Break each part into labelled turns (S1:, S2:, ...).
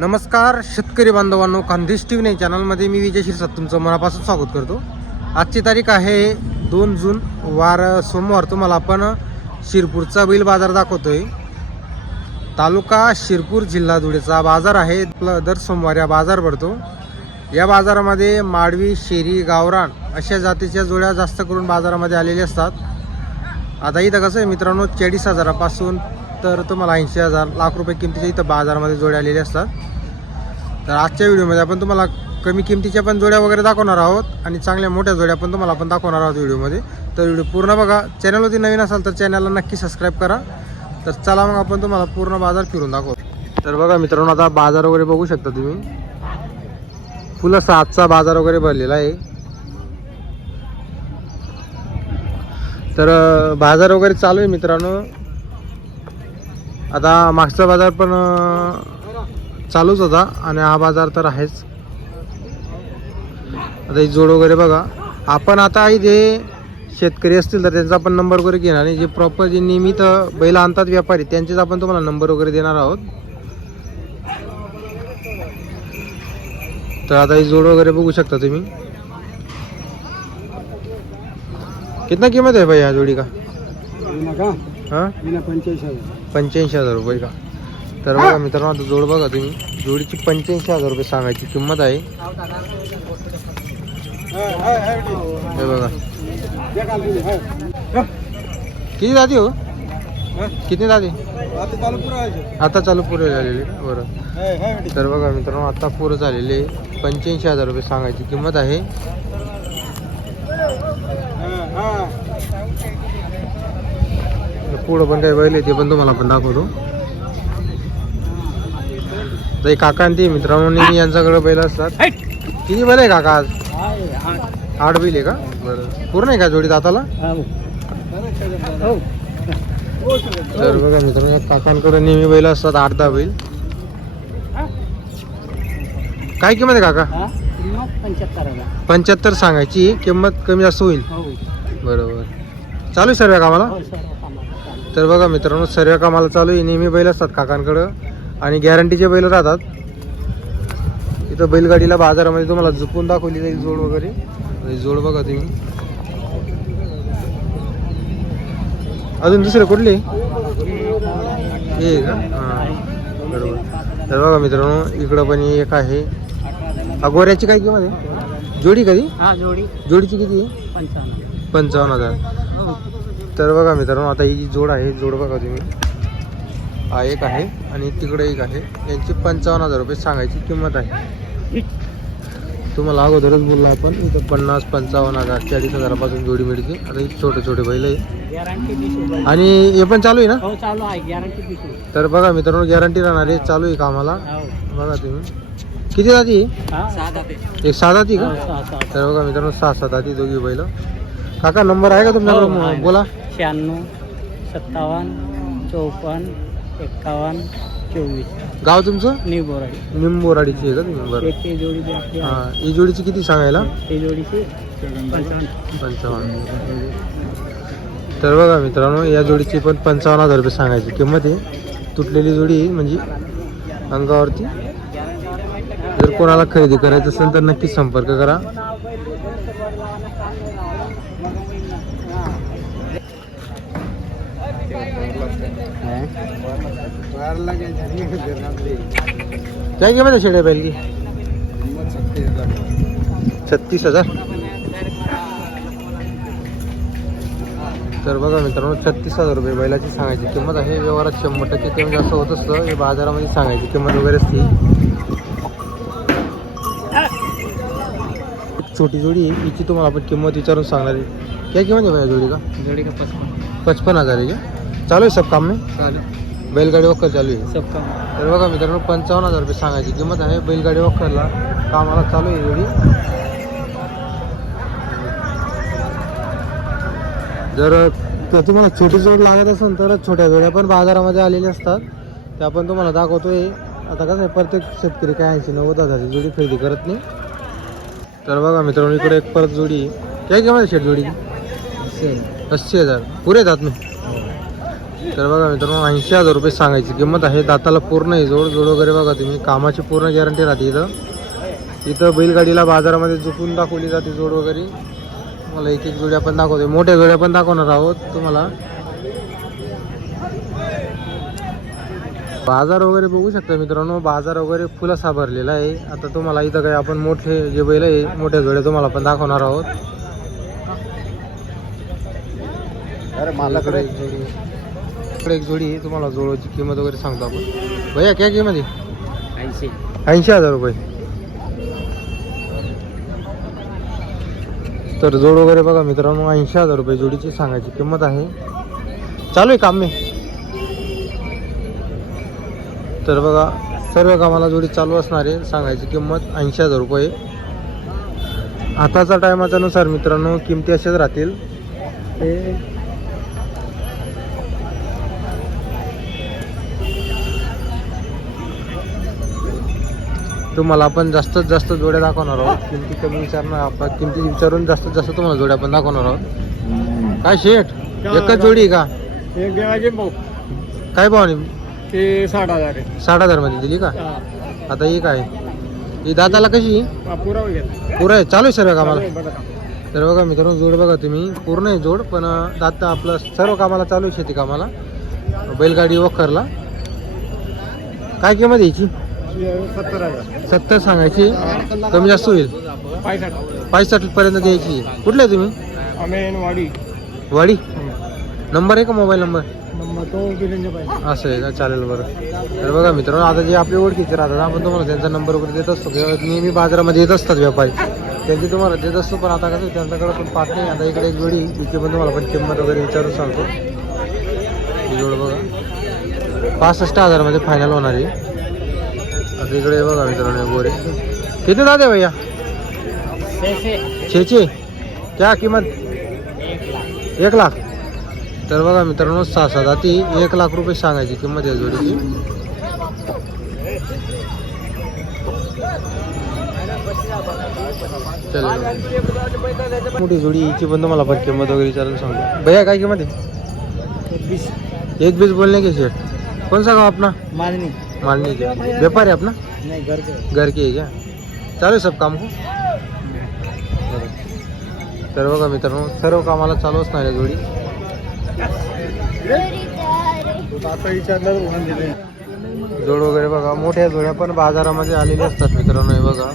S1: नमस्कार शेतकरी बांधवांनो खानदेश टी व्ही चॅनलमध्ये मी विजय शिरसाट तुमचं मनापासून स्वागत करतो. आजची तारीख आहे दोन जून वार सोमवार. तुम्हाला आपण शिरपूरचा बैल बाजार दाखवतोय. तालुका शिरपूर जिल्हा धुळेचा बाजार आहे. दर सोमवार या बाजार भरतो. या बाजारामध्ये माडवी शेरी गावरान अशा जातीच्या जोड्या जास्त करून बाजारामध्ये आलेल्या असतात. आता इथं कसं आहे मित्रांनो चाळीस हजारापासून तर तुम्हाला ऐंशी हजार लाख रुपये किमतीच्या इथं बाजारामध्ये जोड्या आलेल्या असतात. तर आजच्या व्हिडिओमध्ये आपण तुम्हाला कमी किमतीच्या पण जोड्या वगैरे दाखवणार आहोत आणि चांगल्या मोठ्या जोड्या पण तुम्हाला आपण दाखवणार आहोत व्हिडिओमध्ये. तर व्हिडिओ पूर्ण बघा. चॅनलवरती नवीन असाल तर चॅनलला नक्की सबस्क्राईब करा. तर चला मग आपण तुम्हाला पूर्ण बाजार फिरून दाखवतो. तर बघा मित्रांनो आता बाजार वगैरे बघू शकता तुम्ही. फुल असा आजचा बाजार वगैरे भरलेला आहे. तर बाजार वगैरे चालू आहे मित्रांनो. आता मागचा बाजार पण चालूच होता आणि हा बाजार तर आहेच. आता ही जोड वगैरे बघा. आपण आता इथे शेतकरी असतील तर त्यांचा आपण नंबर वगैरे घेणार आणि जे प्रॉपर जे नियमित बैल आणतात व्यापारी त्यांचेच आपण तुम्हाला नंबर वगैरे देणार आहोत. तर आता ही जोड वगैरे बघू शकता तुम्ही. कितना किंमत आहे भाई या जोडी का? हां पंच्याऐंशी हजार रुपये का? तर बघा मित्रांनो आता जोड बघा तुम्ही. जोडीची पंच्याऐंशी हजार रुपये सांगायची किंमत आहे. हे बघा. किती जाती हो? किती जाती आता चालू पुरे झालेली. बरं. तर बघा मित्रांनो आता पुरं झालेले पंच्याऐंशी हजार रुपये सांगायची किंमत आहे. पुढं पण काही बैल ते पण तुम्हाला आपण दाखवतो. हे काका आणि ते मित्रांनो नेहमी यांच्याकडे बैल असतात. किती बैल आहे काका आज? आठ. बैल आहे का? बरं. पूर्ण आहे का जोडी दाताला तर बघा मित्रांनो या काकांकडे नेहमी बैल असतात आठ दहा बैल. काय किंमत आहे काका?
S2: पंच्याहत्तर
S1: सांगायची किंमत कमी जास्त होईल.
S2: हो.
S1: बरोबर. चालू आहे
S2: हो सर्व कामाला.
S1: तर बघा मित्रांनो सर्व कामाला चालू आहे. नेहमी बैल असतात काकांकडं. आणि गॅरंटीचे बैल राहतात. इथं बैलगाडीला बाजारामध्ये तुम्हाला झुपून दाखवली जाईल जोड वगैरे. जोड बघा तुम्ही. अजून दुसरे कुठले? हे का? हां बरोबर. तर बघा मित्रांनो इकडं पण एक आहे. हा गोऱ्याची काय किंमत आहे? जोडी कधी?
S2: हा जोडी.
S1: जोडीची किती
S2: पंचावन्न
S1: हजार.
S2: हो.
S1: तर बघा मित्रांनो आता ही जी जोड आहे जोड बघा तुम्ही. हा एक आहे आणि तिकडे एक आहे. यांची पंचावन्न हजार रुपये सांगायची किंमत आहे. तुम्हाला अगोदरच बोललो आपण इथं पन्नास पंचावन्न हजार चाळीस हजारापासून जोडी मिळते. आता ही छोटे छोटे बैल आहे. आणि हे पण चालू आहे ना?
S2: हो चालू आहे. गॅरंटी दिसू
S1: तर बघा मित्रांनो गॅरंटी राहणार आहे. चालू आहे कामाला.
S2: हो.
S1: बघा तुम्ही. किती जाती?
S2: हा?
S1: एक सहा जाती का?
S2: हो,
S1: तर बघा मित्रांनो सहा सात जाती दोघी बैल. काका नंबर आहे का
S2: हो,
S1: तुमच्याकडे
S2: आहे.
S1: बोला.
S2: शहाण्णव सत्तावन्न चौपन्न एक्कावन्न चोवीस.
S1: गाव तुमचं?
S2: न्यू बोराडी.
S1: निंबोराडीची आहे का तुम्ही? बरं.
S2: एक ते जोडी बी आपली आहे.
S1: हा ही जोडीची किती सांगायला?
S2: ते जोडीची पंचावन्न.
S1: पंचावन्न. तर बघा मित्रांनो या जोडीची पण पंचावन्न हजार रुपये सांगायची. किंमत आहे. तुटलेली जोडी आहे म्हणजे अंगावरती. जर कोणाला खरेदी करायचं असेल तर नक्की संपर्क करा. काय किंमत आहे शेड्या बैल की? छत्तीस हजार। तर बघा मित्रांनो छत्तीस हजार रुपये बैलाची सांगायची किंमत आहे. व्यवहारात शंभर टक्के कमी जास्त होत असतं. हे बाजारामध्ये सांगायची किंमत वगैरे असते. एक छोटी जोडी आहे. हिची तुम्हाला आपण किंमत विचारून सांगणार आहे. काय किंमत आहे जोडी का
S2: जोडी का पचपन.
S1: पचपन हजार आहे का? चालू आहे सब काम में
S2: चालू
S1: बैलगाडी वक्कर चालू आहे.
S2: सब काम
S1: तर बघा मित्रांनो पंचावन्न हजार रुपये सांगायची किंमत आहे. बैलगाडी वखरला कामाला चालू आहे जोडी जर तर तुम्हाला छोटी जोड लागत असेल तर छोट्या जोड्या पण बाजारामध्ये आलेल्या असतात. त्या पण तुम्हाला दाखवतोय. आता कसं आहे प्रत्येक शेतकरी काय ऐंशी नव्वद हजारची जोडी खरेदी करत नाही. तर बघा मित्रांनो इकडे एक परत जोडी आहे. काय किंमत आहे शेट जोडी अस्सी हजार. पुरे येतात मी. तर बघा मित्रांनो ऐंशी हजार रुपये सांगायची किंमत आहे. दाताला पूर्ण आहे जोड जोड वगैरे बघा तुम्ही. कामाची पूर्ण गॅरंटी राहते इथं. इथं बैलगाडीला बाजारामध्ये झुकून दाखवली जाते जोड वगैरे. मला एक एक जोडी आपण दाखवतो मोठ्या जोड्या पण दाखवणार आहोत तुम्हाला. बाजार वगैरे बघू शकता मित्रांनो. बाजार वगैरे फुल असा भरलेला आहे. आता तुम्हाला इथं काही आपण मोठे जे बैल आहे मोठ्या जोड्या तुम्हाला पण दाखवणार आहोत. एक जोडी. इकडे एक जोडी आहे तुम्हाला जोडची किंमत वगैरे सांगतो आपण. भैया क्या किंमत आहे?
S2: ऐंशी.
S1: ऐंशी हजार रुपये. तर जोड वगैरे बघा मित्रांनो ऐंशी हजार रुपये जोडीची सांगायची किंमत आहे. चालू आहे काम मी तर बघा सर्व कामाला जोडी चालू असणार आहे सांगायची किंमत ऐंशी हजार रुपये. आताचा टायमाच्या नुसार मित्रांनो किमती अशाच राहतील. ते तुम्हाला आपण जास्तीत जास्त जोड्या दाखवणार आहोत. किमती कमी विचारणार आपण किमती विचारून जास्तीत जास्त तुम्हाला जोड्या पण दाखवणार आहोत. काय शेठ? एकच जोडी आहे का?
S2: एक देवाचे भाऊ.
S1: काय भावाने
S2: ते साठ हजार आहे.
S1: साठ हजारमध्ये दिली का. आता ही काय ही दाताला कशी?
S2: पुरा
S1: आहे. चालू आहे सर्व कामाला. तर बघा मित्रांनो जोड बघा तुम्ही. पूर्ण आहे जोड पण दात आपलं सर्व कामाला चालू आहे शेती कामाला. बैलगाडी वखरला. काय किंमत आहे याची?
S2: हे सत्तर हजार
S1: सत्तर सांगायची. कमी जास्त होईल.
S2: पायसाठ
S1: पर्यंत द्यायची. कुठले आहे तुम्ही?
S2: वाडी
S1: वाडी? नंबर आहे का मोबाईल नंबर?
S2: नंबर तो बिरंज पाहिजे
S1: असं आहे का? चालेल बरं. तर बघा मित्रांनो आता जे आपले ओळखीचे राहतात आपण तुम्हाला त्यांचा नंबर वगैरे देत असतो. किंवा नेहमी बाजारामध्ये येत असतात व्यापारी. त्यांची तुम्हाला देत असतो पण आता कसं त्यांच्याकडे पण पाठ नाही. आता इकडे एक जोडी तिची पण तुम्हाला पण किंमत वगैरे विचारून सांगतो. ही जोड बघा. पासष्ट हजारमध्ये फायनल होणार आहे. इकडे बघा मित्रांनो गोरे. किती दादे भैया? छे छे क्या किंमत? एक लाख. तर बघा मित्रांनो सहा सहा जाती एक लाख रुपये सांगायची किंमत आहे जोडीची. चल. मोठी जोडी हिची पण तुम्हाला पण किंमत वगैरे विचारायला सांगतो. भैया काय किंमत आहे? एक बीस बोलने के शेठ? कौन सा गाँव अपना
S2: मालनी.
S1: मालनी के व्यापार है अपना?
S2: नाही घर के
S1: घर के है क्या? चालू आहे सब काम को तर बघा मित्रांनो सर्व कामाला चालू असणार आहे जोडी। जोड वगैरे बघा। मोठ्या जोड्या पण बाजारामध्ये आलेल्या असतात मित्रांनो हे बघा.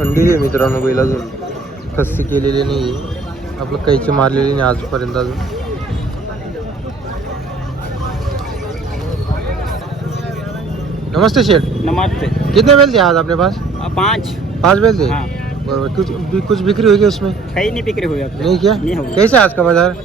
S1: अंडी आहे मित्रांनो बैल अजून. खस्सी केलेली नाही आपलं कैची मारलेली नाही आजपर्यंत अजून. नमस्ते शेठ।
S2: नमस्ते।
S1: कितने बेल थे आज अपने पास?
S2: पाँच।
S1: पाँच बेल थे?
S2: हाँ।
S1: बराबर कुछ भी कुछ बिक्री हुई उसमें?
S2: कहीं नहीं बिक्री हुई अपने
S1: नहीं क्या?
S2: नहीं हुआ
S1: कैसे आज का बाज़ार?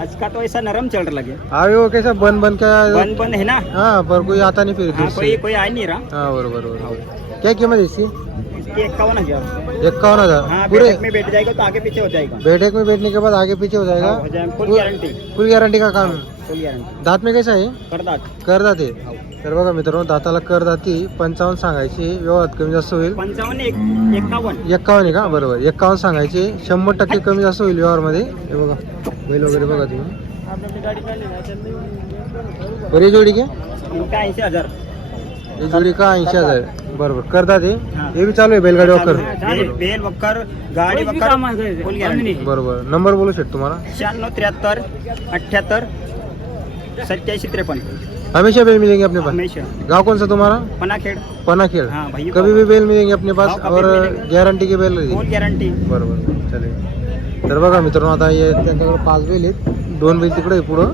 S2: आज का तो ऐसा नरम चल रहा लगे।
S1: अरे वो कैसा बन बन का
S2: बंद बंद है ना?
S1: हाँ पर कोई आता नहीं फिर
S2: हाँ कोई कोई आ नहीं रहा।
S1: हाँ बरोबर बरोबर। क्या कीमत इसकी?
S2: इक्यावन हज़ार।
S1: इक्यावन हज़ार?
S2: हाँ
S1: पूरे
S2: में बैठ जाएगा तो आगे पीछे हो जाएगा।
S1: बैठक में बैठने के बाद आगे पीछे हो जाएगा?
S2: हाँ, फुल गारंटी
S1: फुल गॅरंटी का काम?
S2: फुल गारंटी
S1: दात में कैसा आहे
S2: करदात।
S1: करदाते तर बघा मित्रांनो दाताला करदाती पंचावन्न सांगायची व्यवहारात कमी जास्त होईल.
S2: पंचावन्न एक एक्कावन्न
S1: एक्कावन्न आहे का? बरोबर. एक्कावन्न सांगायचे शंभर टक्के कमी जास्त होईल व्यवहारमध्ये. हे बघा बैल वगैरे बघा तुम्ही. बरी जोडी के
S2: ऐंशी हजार.
S1: ही जोडी का ऐंशी हजार? बरोबर. करतात हे.
S2: हाँ.
S1: बी चालू आहे बैलगाडी वखर
S2: बेल बेल वक्कर गाडी वक्कर.
S1: बरोबर. नंबर बोलू शकतो तुम्हाला.
S2: शहाण्णव त्र्याहत्तर अठ्ठ्याहत्तर सत्याऐंशी त्रेपन्न.
S1: हमेशा बेल मिलेंगे अपने पास?
S2: हमेशा।
S1: गांव कौन सा तुम्हारा?
S2: पनाखेड।
S1: पनाखेड़।
S2: हाँ भैया
S1: कभी भी बेल मिलेंगे अपने पास और। गॅरंटी की बेल
S2: गॅरंटी
S1: बरोबर चालेल तर बघा मित्रांनो आता हे त्यांच्याकडे पाच बैल आहेत. दोन बैल तिकडे आहे पुढं.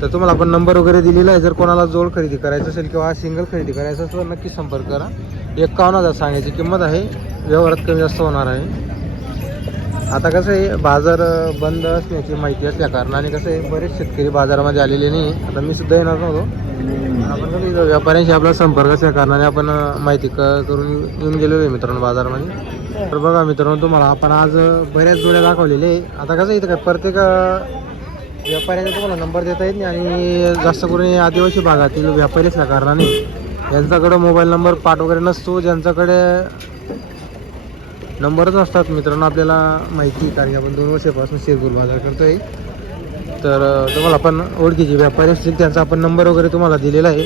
S1: तर तुम्हाला आपण नंबर वगैरे दिलेला आहे. जर कोणाला जोड खरेदी करायचं असेल किंवा सिंगल खरेदी करायचं असेल तर नक्की संपर्क करा. एकावन्न हजार सांगायची किंमत आहे. व्यवहारात कमी जास्त होणार आहे. आता कसं आहे बाजार बंद असण्याची माहिती असल्या कारणाने कसं आहे बरेच शेतकरी बाजारामध्ये आलेले नाही. आता मी सुद्धा येणार नव्हतो. आपण कसं व्यापाऱ्यांशी आपला संपर्क असल्या कारणाने आपण माहिती क करून येऊन गेलेलो आहे मित्रांनो बाजारामध्ये. तर बघा मित्रांनो तुम्हाला आपण आज बऱ्याच जोड्या दाखवलेले आता कसं इथं काय प्रत्येक अं, व्यापाऱ्याचा तुम्हाला नंबर देता येत नाही आणि जास्त करून आदिवासी भागातील व्यापारी असल्या कारणाने यांच्याकडं मोबाईल नंबर पाठ वगैरे नसतो. ज्यांच्याकडे नंबरच असतात मित्रांनो आपल्याला माहिती कारण की आपण दोन वर्षापासून शिरपूर बाजार करतोय. तर तुम्हाला आपण ओळखीचे व्यापारी असतील त्यांचा आपण नंबर वगैरे तुम्हाला दिलेला आहे.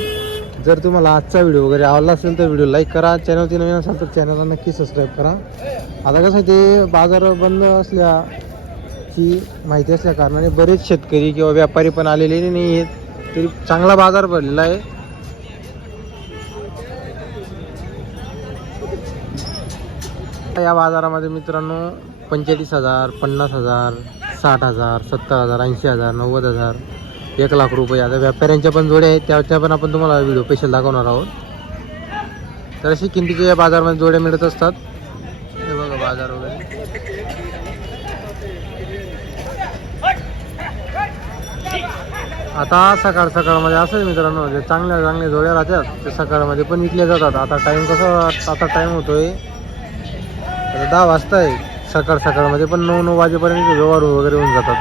S1: जर तुम्हाला आजचा व्हिडिओ वगैरे आवडला असेल तर व्हिडिओ लाईक करा. चॅनलवरती नवीन असाल तर चॅनलला नक्की सबस्क्राईब करा. आता कसं आहे ते बाजार बंद असल्याची माहिती असल्या कारणाने बरेच शेतकरी किंवा व्यापारी पण आलेले नाही आहेत. तरी चांगला बाजार भरलेला आहे. या बाजारामध्ये मित्रांनो पंचेचाळीस हजार पन्नास हजार साठ हजार सत्तर हजार ऐंशी हजार नव्वद हजार एक लाख रुपये. आता व्यापाऱ्यांच्या पण जोड्या आहेत त्या त्या पण आपण तुम्हाला व्हिडिओ स्पेशल दाखवणार आहोत. तर अशी किमतीच्या या बाजारामध्ये जोड्या मिळत असतात. हे बघा बाजार वगैरे. आता सकाळ सकाळमध्ये असं मित्रांनो जे चांगल्या चांगल्या जोड्या राहतात ते सकाळमध्ये पण विकल्या जातात. आता टाईम कसं आता टाईम होतोय. आता दहा वाजता आहे सकाळ सकाळमध्ये पण नऊ नऊ वाजेपर्यंत व्यवहार वगैरे होऊन जातात.